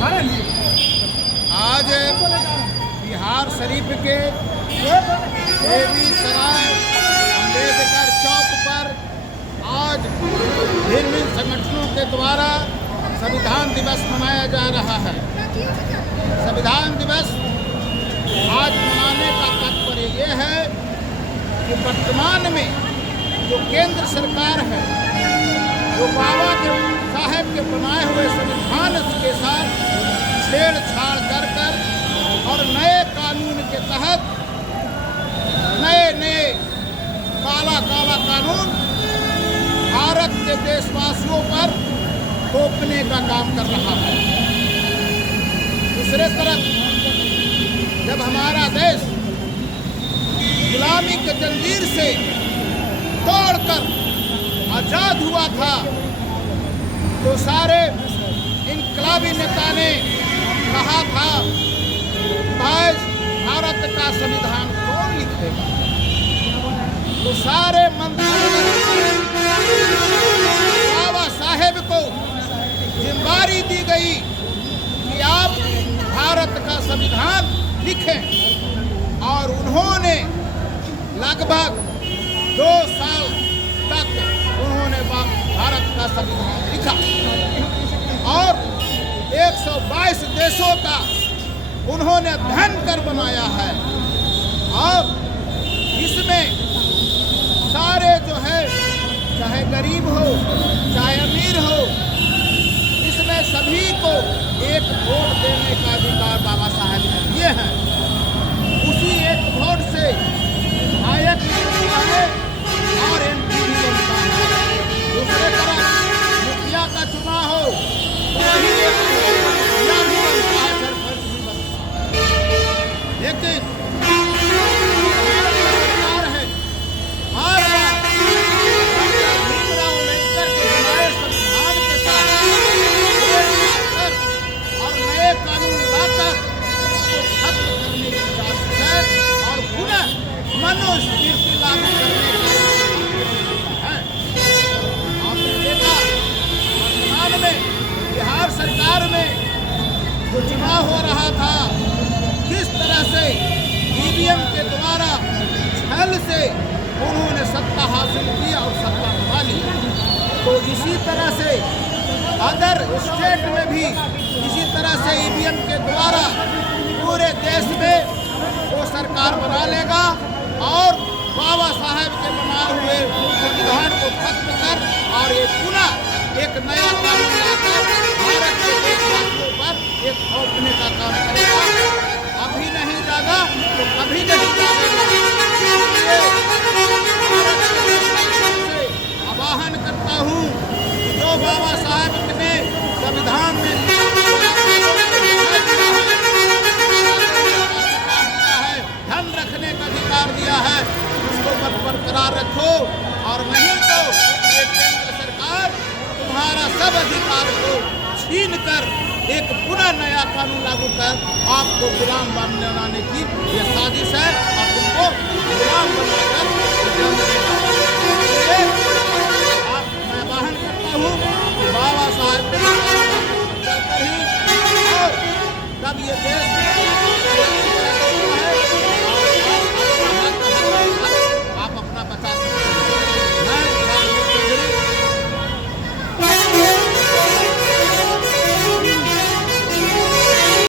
आज बिहार शरीफ के बेगूसराय अम्बेडकर चौक पर आज विभिन्न संगठनों के द्वारा संविधान दिवस मनाया जा रहा है। संविधान दिवस आज मनाने का तात्पर्य ये है कि वर्तमान में जो केंद्र सरकार है, जो बाबा के साहब के बनाए हुए संविधान के साथ छेड़छाड़ कर और नए कानून के तहत नए काला कानून भारत के देशवासियों पर थोपने का काम कर रहा है। दूसरे तरफ जब हमारा देश गुलामी के जंजीर से तोड़कर आजाद हुआ था तो सारे इनकलाबी नेता ने कहा था भाई भारत का संविधान कौन लिखेगा। तो सारे मंत्री बाबा साहेब को जिम्मेदारी दी गई कि आप भारत का संविधान लिखें और उन्होंने लगभग 2 साल तक उन्होंने भारत का संविधान लिखा और 122 देशों का उन्होंने अध्ययन कर बनाया है। और इसमें सारे जो है, चाहे गरीब हो चाहे अमीर हो, इसमें सभी को एक वोट देने का अधिकार बाबा साहब ने दिए हैं। उसी एक वोट से विधायक बनता है और MP भी बनता है। दूसरे तरफ मुखिया का चुनाव हो तो वही एक मुखिया भी बनता है, सरपंच भी बनता है। लेकिन सरकार है बार बार भीमराव अम्बेडकर के बनाए संविधान के साथ और नए कानून लाकर इसको खत्म करने की कोशिश है और पुनः मनुस्मृति लागू करने की है। आपने देखा वर्तमान में बिहार सरकार में जो चुनाव हो रहा था, किस तरह से EVM के द्वारा छल से उन्होंने सत्ता हासिल की और सत्ता बना ली। तो इसी तरह से अदर स्टेट में भी इसी तरह से EVM के द्वारा पूरे देश में वो सरकार बना लेगा और बाबा साहेब के बनाए हुए संविधान को खत्म कर और ये पुनः एक नया कानून लाकर भारत के देशवासियों पर एक थोपने का काम करेगा। अभी नहीं जागा तो कभी नहीं जागेगा। से आह्वान करता हूँ कि जो बाबा साहेब ने संविधान में धन रखने का अधिकार दिया है, उसको बरकरार रखो और नहीं तो ये केंद्र सरकार तुम्हारा सब अधिकार को छीन कर एक पुनः नया कानून लागू कर आपको गुलाम बनाने की ये साजिश है और तुमको गुलाम बनाकर आप मैं आह्वान करता हूँ कि बाबा साहब और तब ये देश